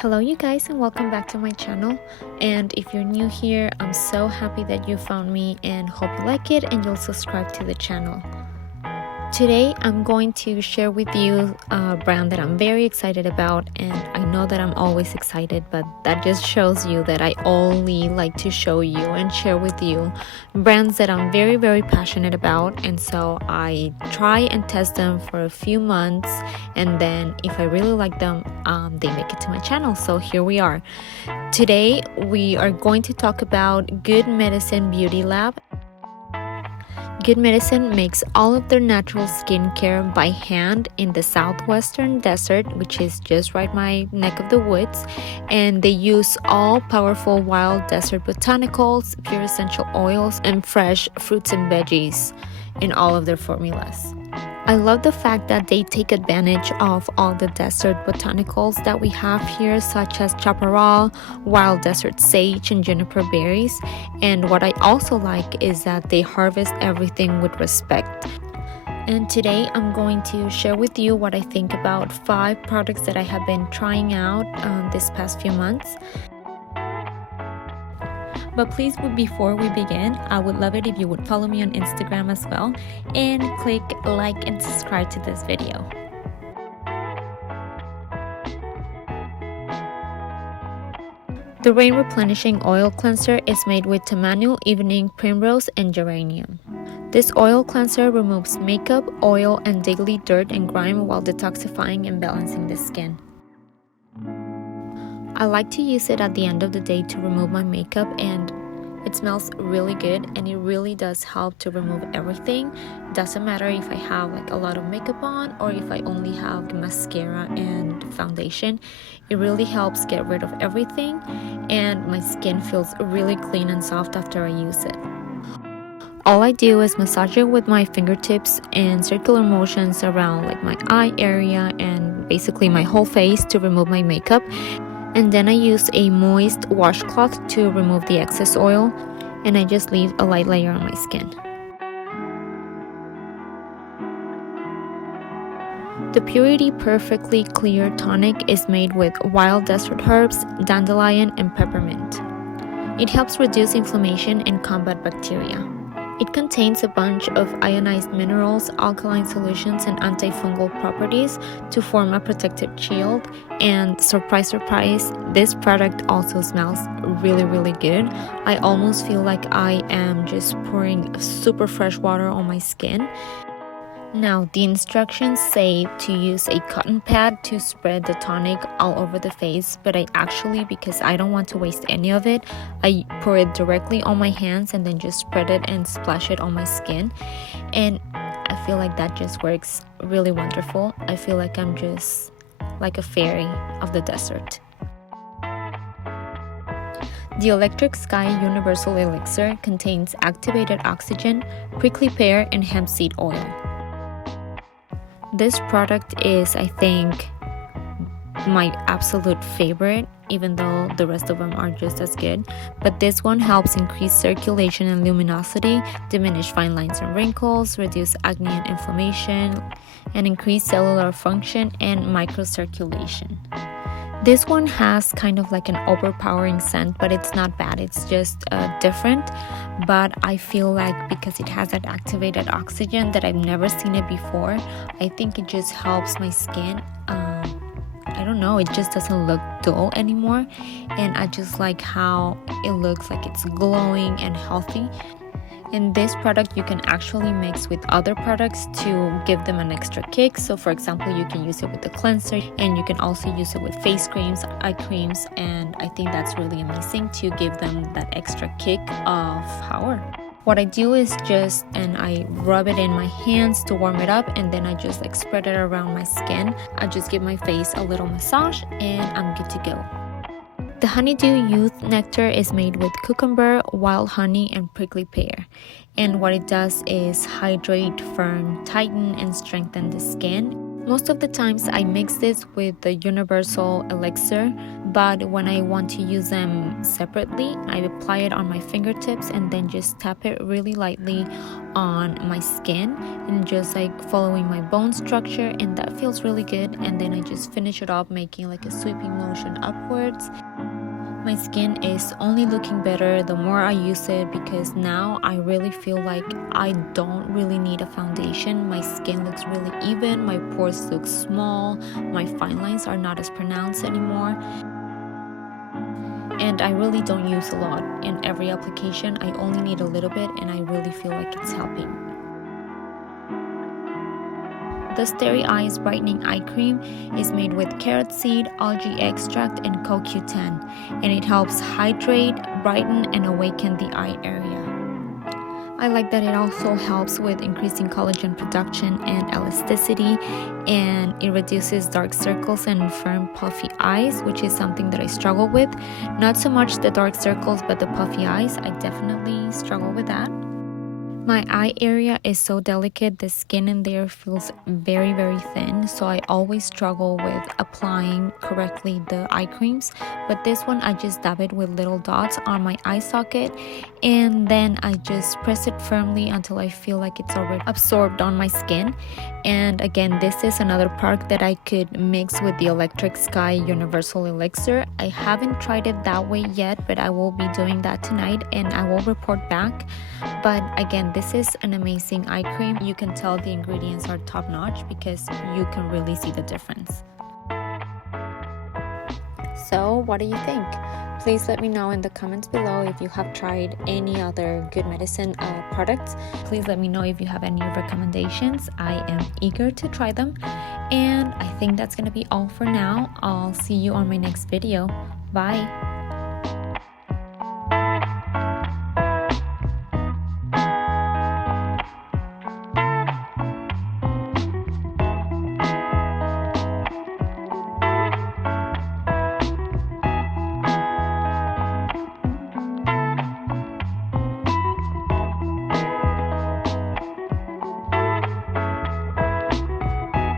Hello you guys and welcome back to my channel, and if you're new here, I'm so happy that you found me and hope you like it and you'll subscribe to the channel. Today I'm going to share with you a brand that I'm very excited about, and I know that I'm always excited, but that just shows you that I only like to show you and share with you brands that I'm very passionate about. And so I try and test them for a few months, and then if I really like them, they make it to my channel. So here we are. Today we are going to talk about Good Medicine Beauty Lab. Good Medicine makes all of their natural skincare by hand in the southwestern desert, which is just right my neck of the woods, and they use all powerful wild desert botanicals, pure essential oils, and fresh fruits and veggies in all of their formulas. I love the fact that they take advantage of all the desert botanicals that we have here, such as chaparral, wild desert sage, and juniper berries. And what I also like is that they harvest everything with respect. And today I'm going to share with you what I think about 5 products that I have been trying out this past few months. But please, before we begin, I would love it if you would follow me on Instagram as well and click like and subscribe to this video. The Rain Replenishing Oil Cleanser is made with Tamanu, Evening Primrose, and Geranium. This oil cleanser removes makeup, oil, and daily dirt and grime while detoxifying and balancing the skin. I like to use it at the end of the day to remove my makeup, and it smells really good, and it really does help to remove everything. Doesn't matter if I have a lot of makeup on or if I only have mascara and foundation. It really helps get rid of everything, and my skin feels really clean and soft after I use it. All I do is massage it with my fingertips and circular motions around my eye area and basically my whole face to remove my makeup. And then I use a moist washcloth to remove the excess oil, and I just leave a light layer on my skin. The Purity Perfectly Clear Tonic is made with wild desert herbs, dandelion, and peppermint. It helps reduce inflammation and combat bacteria. It contains a bunch of ionized minerals, alkaline solutions, and antifungal properties to form a protective shield. And surprise, this product also smells really good. I almost feel like I am just pouring super fresh water on my skin. Now, the instructions say to use a cotton pad to spread the tonic all over the face, but I actually, because I don't want to waste any of it, I pour it directly on my hands and then just spread it and splash it on my skin. And I feel like that just works really wonderful. I feel like I'm just like a fairy of the desert. The Electric Sky Universal Elixir contains activated oxygen, prickly pear, and hemp seed oil. This product is, I think, my absolute favorite, even though the rest of them are just as good. But this one helps increase circulation and luminosity, diminish fine lines and wrinkles, reduce acne and inflammation, and increase cellular function and microcirculation. This one has kind of an overpowering scent, but it's not bad. It's just different. But I feel like because it has that activated oxygen that I've never seen it before, I think it just helps my skin. I don't know, it just doesn't look dull anymore. And I just like how it looks like it's glowing and healthy. And this product you can actually mix with other products to give them an extra kick. So for example, you can use it with the cleanser, and you can also use it with face creams, eye creams, and I think that's really amazing to give them that extra kick of power. What I do is I rub it in my hands to warm it up, and then I just spread it around my skin. I just give my face a little massage and I'm good to go. The Honeydew Youth Nectar is made with cucumber, wild honey, and prickly pear. And what it does is hydrate, firm, tighten, and strengthen the skin. Most of the times I mix this with the Universal Elixir, but when I want to use them separately, I apply it on my fingertips and then just tap it really lightly on my skin and just like following my bone structure, and that feels really good. And then I just finish it off making like a sweeping motion upwards. My skin is only looking better the more I use it, because now I really feel like I don't really need a foundation. My skin looks really even, my pores look small, my fine lines are not as pronounced anymore, and I really don't use a lot. In every application I only need a little bit, and I really feel like it's helping. The Starry Eyes Brightening Eye Cream is made with carrot seed, algae extract, and CoQ10, and it helps hydrate, brighten, and awaken the eye area. I like that it also helps with increasing collagen production and elasticity, and it reduces dark circles and firm puffy eyes, which is something that I struggle with. Not so much the dark circles, but the puffy eyes. I definitely struggle with that. My eye area is so delicate, the skin in there feels very, very thin, so I always struggle with applying correctly the eye creams. But this one, I just dab it with little dots on my eye socket, and then I just press it firmly until I feel like it's already absorbed on my skin. And again, this is another product that I could mix with the Electric Sky Universal Elixir. I haven't tried it that way yet, but I will be doing that tonight and I will report back. But again, this is an amazing eye cream. You can tell the ingredients are top notch because you can really see the difference. So what do you think? Please let me know in the comments below if you have tried any other Good Medicine products. Please let me know if you have any recommendations. I am eager to try them. And I think that's going to be all for now. I'll see you on my next video. Bye.